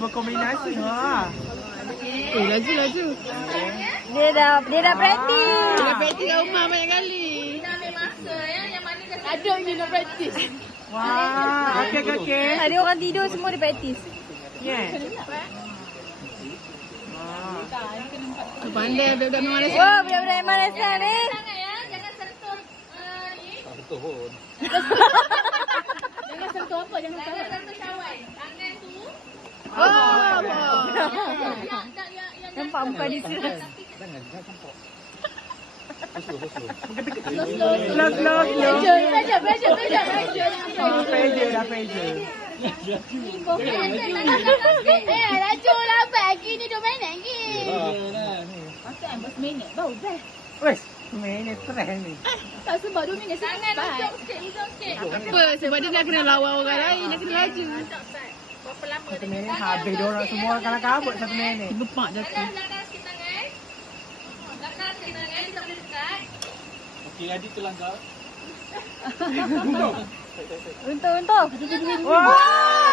berkombinasi. Ha. Laju. Dia dah praktis. Dah praktis kat rumah banyak kali. Kita ambil masa ya. Yang mana dah Aduh ni dah praktis. Wah, okey. Ada orang tidur semua dia praktis. Yeah. Pandai budak-budak Malaysia. Wah, budak-budak Malaysia ni. sangat ya. Jangan sentuh ni. Jangan sentuh apa? Jangan Jangan sentuh syawal. Tangan tu. Oh. Nampak muka dia tu. Slow. Pressure. Laju lambat lagi ni 2 minit lagi. Masa yang berseminit bau best. Wes, minit trend ni. Tak sebab 2 minit Tangan cepat. hidung sikit. Apa? Sebab dia nak kena lawan orang lain, dia kena laju. Berapa lama 1 minit habis dia orang semua kalah kabut 1 minit. Lepak jatuh. Belakang sikit tangan. Belakang sikit tangan. Tak boleh dekat. Okey, adik tu langgar. Untung. Wah!